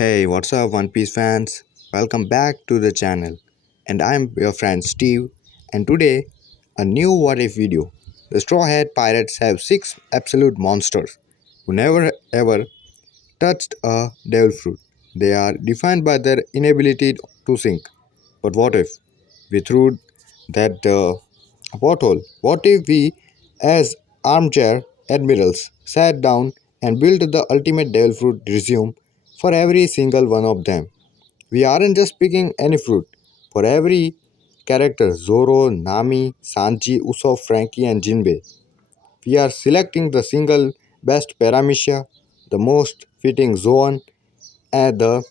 Hey, what's up, One Piece fans? Welcome back to the channel. And I'm your friend Steve. And today, a new What If video. The Straw Hat Pirates have six absolute monsters who never ever touched a devil fruit. They are defined by their inability to sink. But what if we threw that pothole? What if we, as armchair admirals, sat down and built the ultimate devil fruit resume for every single one of them? We aren't just picking any fruit. For every character Zoro, Nami, Sanji, Usopp, Frankie, and Jinbei, we are selecting the single best Paramecia, the most fitting Zoan, and the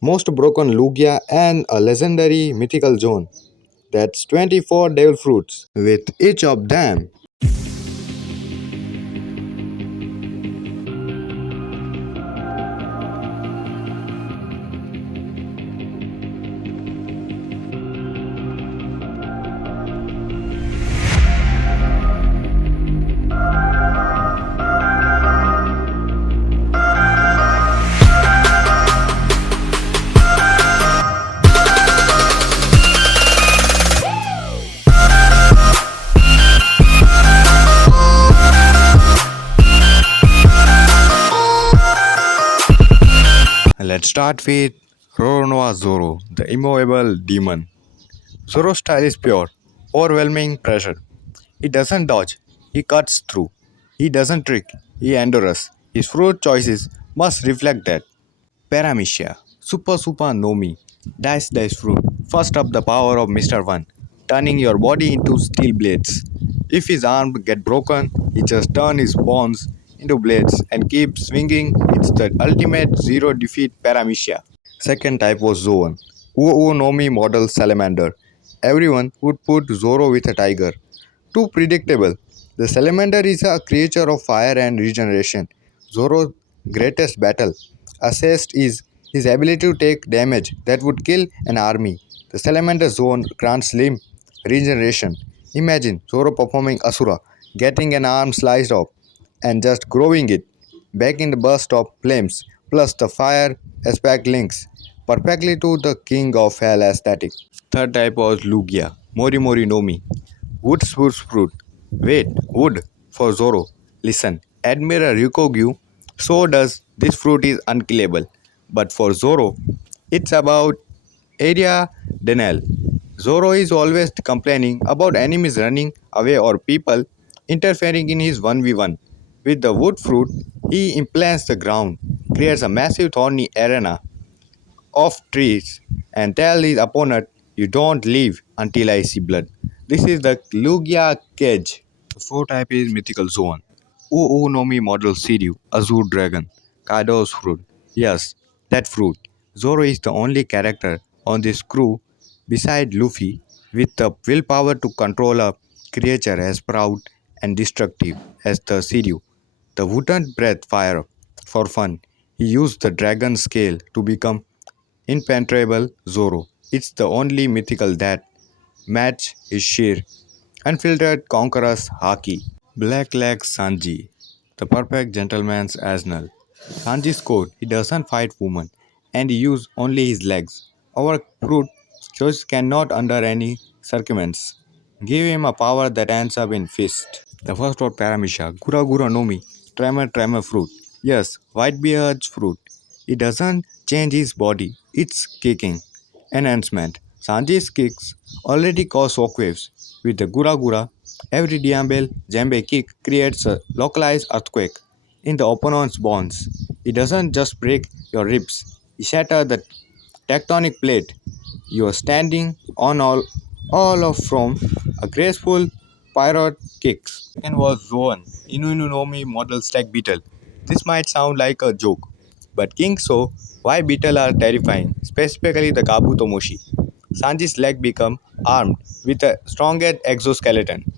most broken Lugia, and a legendary mythical zone. That's 24 devil fruits. With each of them, let's start with Roronoa Zoro, the immovable demon. Zoro's style is pure, overwhelming pressure. He doesn't dodge, he cuts through. He doesn't trick, he endures. His fruit choices must reflect that. Paramecia, Super Nomi, Dice Fruit. First up the power of Mr. One, turning your body into steel blades. If his arm get broken, he just turn his bones into blades and keep swinging. It's the ultimate zero defeat Paramecia. Second type was Zoan, Nomi model salamander. Everyone would put Zoro with a tiger. Too predictable. The salamander is a creature of fire and regeneration. Zoro's greatest battle assessed is his ability to take damage that would kill an army. The salamander zone grants limb regeneration. Imagine Zoro performing Asura, getting an arm sliced off and just growing it back in the burst of flames, plus the fire aspect links perfectly to the king of hell aesthetic. Third type was Lugia, Mori Mori no Mi. Wood spruce fruit. Wait, wood for Zoro. Listen, Admiral Ryukogyu, so does this fruit is unkillable. But for Zoro, it's about area denial. Zoro is always complaining about enemies running away or people interfering in his 1v1. With the wood fruit, he implants the ground, creates a massive thorny arena of trees, and tell his opponent, "You don't leave until I see blood." This is the Lugia cage. The fourth type is Mythical Zone. Nomi model Siryu, Azure Dragon, Kaido's fruit. Yes, that fruit. Zoro is the only character on this crew beside Luffy with the willpower to control a creature as proud and destructive as the Siryu. The wouldn't breathe fire for fun. He used the dragon scale to become impenetrable Zoro. It's the only mythical that match his sheer, unfiltered conqueror's haki. Black Leg Sanji, the perfect gentleman's arsenal. Sanji's code, he doesn't fight women and he uses only his legs. Our brute choice cannot under any circumstance give him a power that ends up in fist. The first was Paramisha, Gura Gura Nomi, Tremor fruit. Yes, Whitebeard's fruit. It doesn't change his body, it's kicking. Enhancement. Sanji's kicks already cause shockwaves. With the Gura Gura, every Diambel Jambe kick creates a localized earthquake in the opponent's bones. It doesn't just break your ribs, it shatters the tectonic plate you are standing on all of from a graceful pirate kicks. Second was Zoan, Inu no Mi model stack beetle. This might sound like a joke, but King so why beetle are terrifying, specifically the Kabutomoshi. Sanji's leg become armed with a stronger exoskeleton.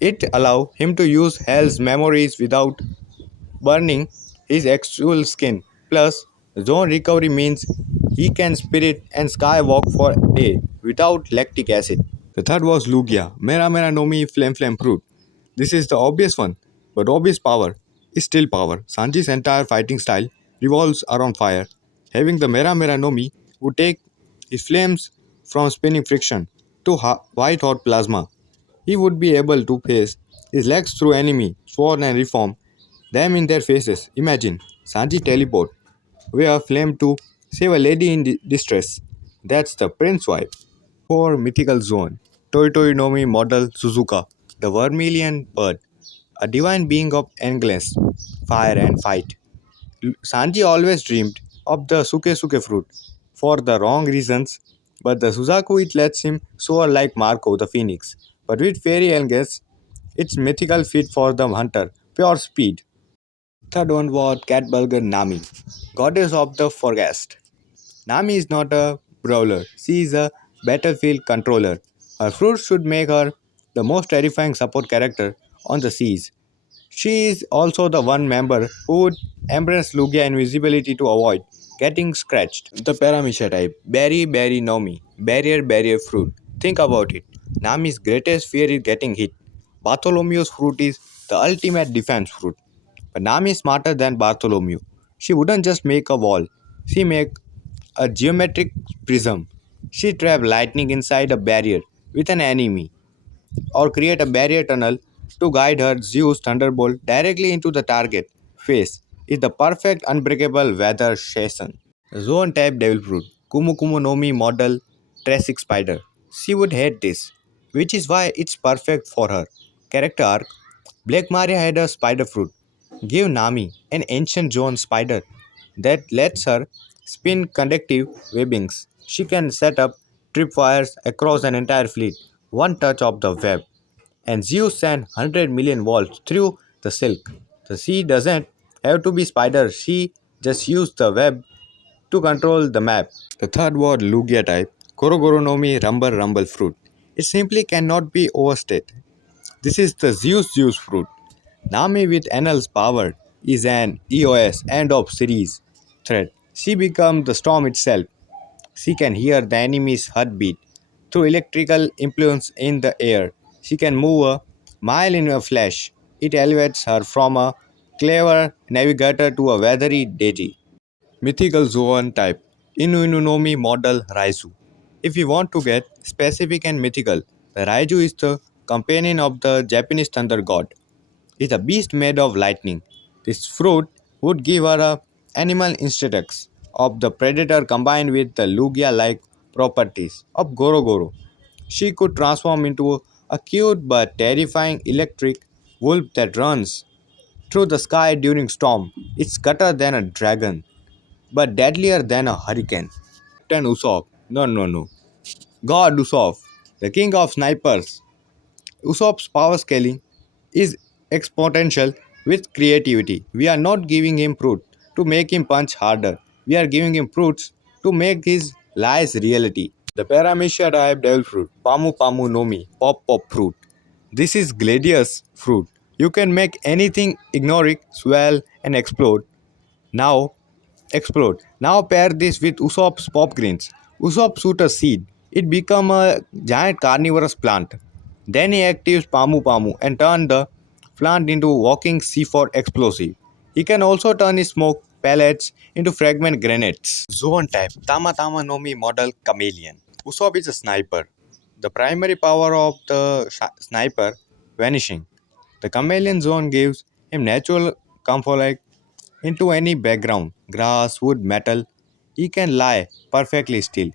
It allow him to use Hell's memories without burning his actual skin. Plus, zone recovery means he can spirit and skywalk for a day without lactic acid. The third was Lugia, Mera no Mi Flame Fruit. This is the obvious one, but obvious power is still power. Sanji's entire fighting style revolves around fire. Having the Mera Mera no Mi would take his flames from spinning friction to white hot plasma. He would be able to pace his legs through enemy, sworn and reform them in their faces. Imagine Sanji teleport via flame to save a lady in distress. That's the prince wife. For mythical zone, Toi Toi no Mi model Suzuka, the vermilion bird, a divine being of endless fire and fight. Sanji always dreamed of the Suke Suke fruit for the wrong reasons, but the Suzaku it lets him soar like Marco the phoenix. But with fairy elegance, it's mythical fit for the hunter, pure speed. Third one was Catburger Nami, goddess of the forest. Nami is not a brawler, she is a battlefield controller. Her fruits should make her the most terrifying support character on the seas. She is also the one member who would embrace Lugia invisibility to avoid getting scratched. The Paramisha type, Berry Nomi, Barrier Fruit. Think about it. Nami's greatest fear is getting hit. Bartholomew's fruit is the ultimate defense fruit. But Nami is smarter than Bartholomew. She wouldn't just make a wall, she make a geometric prism. She trap lightning inside a barrier with an enemy or create a barrier tunnel to guide her Zeus Thunderbolt directly into the target face is the perfect unbreakable weather station. Zone type Devil Fruit, Kumu Kumu no Mi model Triassic Spider. She would hate this, which is why it's perfect for her. Character arc Black Maria had a spider fruit. Give Nami an ancient zone spider that lets her spin conductive webbings. She can set up tripwires across an entire fleet, one touch of the web, and Zeus sent 100 million volts through the silk. The sea doesn't have to be spider, she just used the web to control the map. The third word, Lugia type, Korogoronomi Rumble fruit. It simply cannot be overstated. This is the Zeus fruit. Nami with Annal's power is an EOS end of series threat. She becomes the storm itself. She can hear the enemy's heartbeat through electrical influence in the air. She can move a mile in a flash. It elevates her from a clever navigator to a weathery deity. Mythical Zoan type Inu model Raizu. If you want to get specific and mythical, the Raizu is the companion of the Japanese thunder god. It's a beast made of lightning. This fruit would give her a animal instincts of the predator combined with the Lugia-like properties of Goro Goro. She could transform into a cute but terrifying electric wolf that runs through the sky during storm. It's cutter than a dragon, but deadlier than a hurricane. Captain Usopp. No. God Usopp, the king of snipers. Usopp's power scaling is exponential with creativity. We are not giving him fruit to make him punch harder. We are giving him fruits to make his lies reality. The Paramecia type devil fruit, Pamu Pamu Nomi, Pop fruit. This is Gladius fruit. You can make anything ignoric, swell, and explode. Now, explode. Now pair this with Usopp's pop greens. Usopp shoot a seed. It become a giant carnivorous plant. Then he activates Pamu Pamu and turn the plant into a walking C4 explosive. He can also turn his smoke pellets into fragment grenades. Zone type Tama Tama no Mi model chameleon. Usopp is a sniper. The primary power of the sniper vanishing. The chameleon zone gives him natural camouflage into any background, grass, wood, metal. He can lie perfectly still,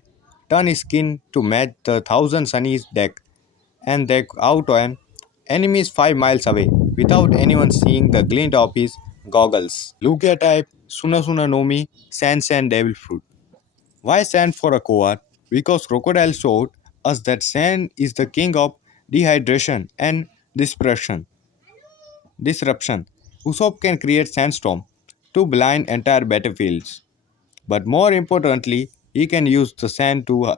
turn his skin to match the thousand sunny's deck, and deck out an enemy is 5 miles away without anyone seeing the glint of his goggles. Lugia type Suna Nomi Sand Devil Fruit. Why sand for a coward? Because crocodile showed us that sand is the king of dehydration and dispersion. Disruption. Usopp can create sandstorm to blind entire battlefields. But more importantly, he can use the sand to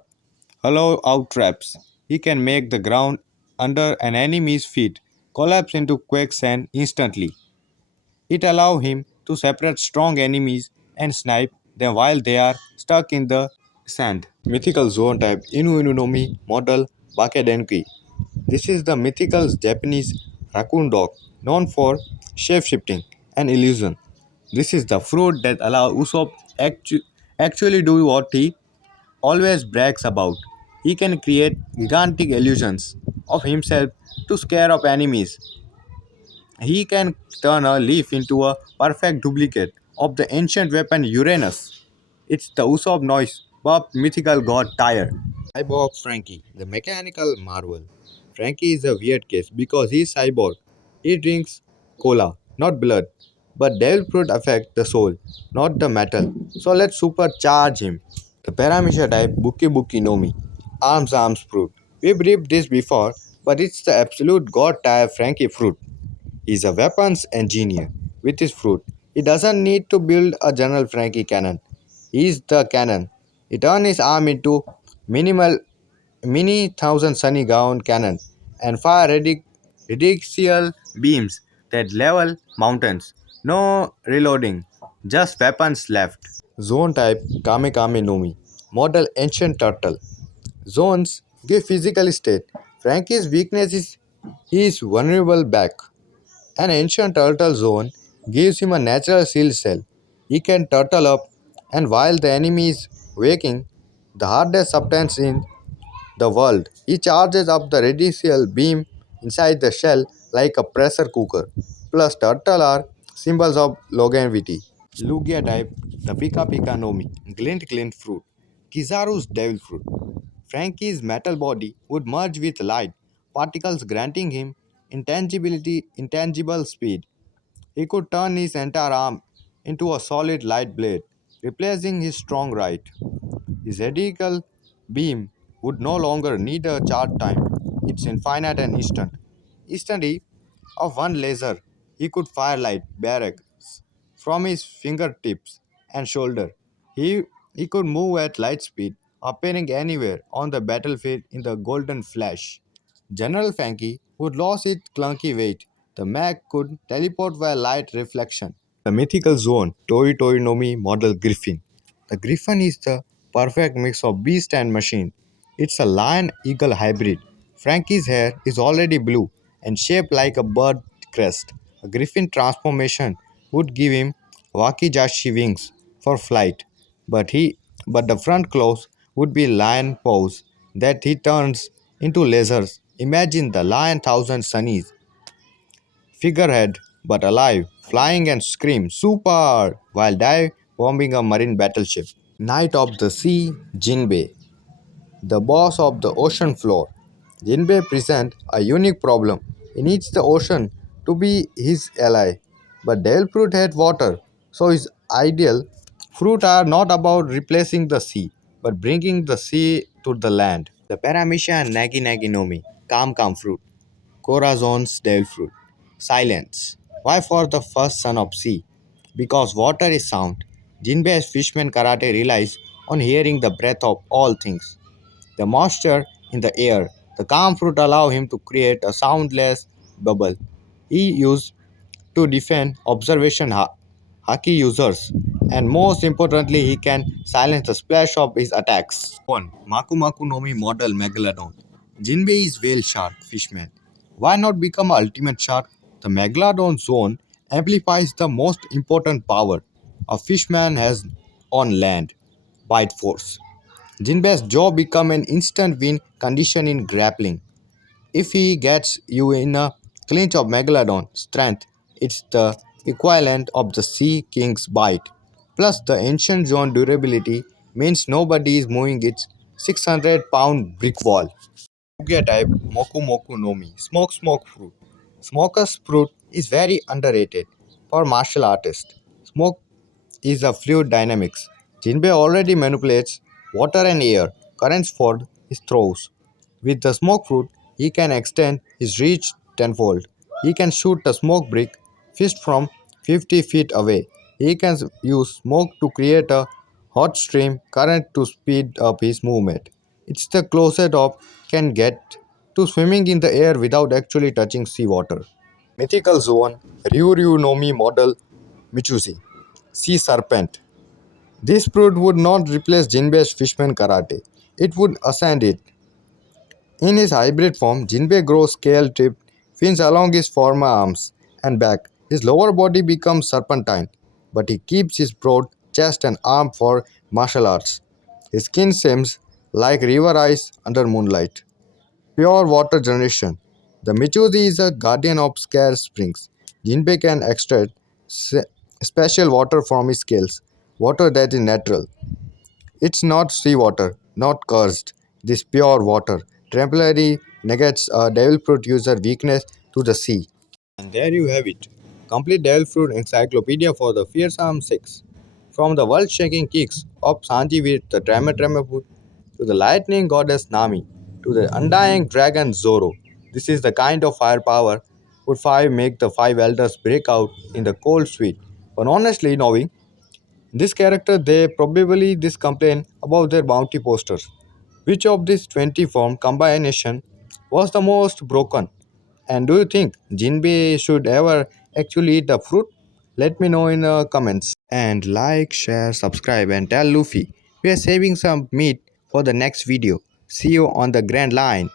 hollow out traps. He can make the ground under an enemy's feet collapse into quicksand instantly. It allows him to separate strong enemies and snipe them while they are stuck in the sand. Mythical zone type Inu no Mi model Bakedenki. This is the mythical Japanese raccoon dog known for shape shifting and illusion. This is the fruit that allows Usopp actually do what he always brags about. He can create gigantic illusions of himself to scare off enemies. He can turn a leaf into a perfect duplicate of the ancient weapon Uranus. It's the Usopp noise, but mythical god Tyre. Cyborg Frankie, the mechanical marvel. Frankie is a weird case because he's cyborg. He drinks cola, not blood. But devil fruit affect the soul, not the metal. So let's supercharge him. The Paramisha type Buki Buki no Mi. Arms fruit. We've briefed this before, but it's the absolute god type Frankie fruit. He's a weapons engineer with his fruit. He doesn't need to build a General Frankie cannon. He's the cannon. He turns his arm into minimal mini thousand sunny gown cannon and fire ridiculous beams that level mountains. No reloading, just weapons left. Zone type Kame Kame no Mi. Model ancient turtle. Zones give physical state. Frankie's weakness is he is vulnerable back. An ancient turtle zone gives him a natural shield cell. He can turtle up, and while the enemy is waking, the hardest substance in the world, he charges up the radial beam inside the shell like a pressure cooker. Plus, turtle are symbols of longevity. Lugia type, the Pika Pika no Mi, Glint fruit, Kizaru's devil fruit. Frankie's metal body would merge with light particles, granting him intangible speed. He could turn his entire arm into a solid light blade, replacing his strong right. His radical beam would no longer need a charge time. It's infinite and instant. Instantly, of one laser, he could fire light barracks from his fingertips and shoulder. He, he could move at light speed, appearing anywhere on the battlefield in the golden flash. General Frankie would lose its clunky weight. The Mac could teleport via light reflection. The mythical zone, Tori Tori no Mi model Griffin. The Griffin is the perfect mix of beast and machine. It's a lion eagle hybrid. Frankie's hair is already blue and shaped like a bird crest. A Griffin transformation would give him wakizashi wings for flight, but but the front claws would be lion paws that he turns into lasers. Imagine the lion thousand sunnies figurehead, but alive, flying and scream super while dive bombing a marine battleship. Knight of the Sea, Jinbei, the boss of the ocean floor. Jinbei presents a unique problem. He needs the ocean to be his ally, but Devil Fruit had water, so his ideal fruit are not about replacing the sea, but bringing the sea to the land. The Paramisha and Nagi Nagi Nomi, Calm Fruit. Corazon's devil fruit. Silence. Why for the first son of sea? Because water is sound. Jinbei's fishman karate relies on hearing the breath of all things. The moisture in the air. The calm fruit allow him to create a soundless bubble. He used to defend observation haki users, and most importantly, he can silence the splash of his attacks. 1. Maku Maku no Mi model Megalodon. Jinbei is whale shark fishman. Why not become a ultimate shark? The Megalodon zone amplifies the most important power a fishman has on land, bite force. Jinbei's jaw become an instant win condition in grappling. If he gets you in a clinch of Megalodon strength, it's the equivalent of the Sea King's bite. Plus, the ancient zone durability means nobody is moving its 600-pound brick wall. Lugia type Moku Moku no Mi. Smoke fruit. Smoker's fruit is very underrated for martial artists. Smoke is a fluid dynamics. Jinbei already manipulates water and air currents for his throws. With the smoke fruit, he can extend his reach tenfold. He can shoot a smoke brick fist from 50 feet away. He can use smoke to create a hot stream current to speed up his movement. It's the closest of can get to swimming in the air without actually touching seawater. Mythical zone Ryuryu no Mi model Michuzi. Sea serpent. This fruit would not replace Jinbei's fishman karate. It would ascend it. In his hybrid form, Jinbei grows scale-tipped fins along his forearms and back. His lower body becomes serpentine. but he keeps his broad chest and arm for martial arts. His skin seems like river ice under moonlight. Pure water generation. The Michuzi is a guardian of scarce springs. Jinbei can extract se- special water from his scales, water that is natural. It's not seawater, not cursed. This pure water temporarily negates a devil fruit user weakness to the sea. And there you have it. Complete devil fruit encyclopedia for the fearsome six. From the world-shaking kicks of Sanji with the Trema food to the lightning goddess Nami to the undying dragon Zoro. This is the kind of firepower would five make the five elders break out in the cold sweat. But honestly, knowing this character, they probably this complain about their bounty posters. Which of these 20 form combination was the most broken? And do you think Jinbei should ever actually eat the fruit? Let me know in the comments. And like, share, subscribe, and tell Luffy we are saving some meat for the next video. See you on the Grand Line.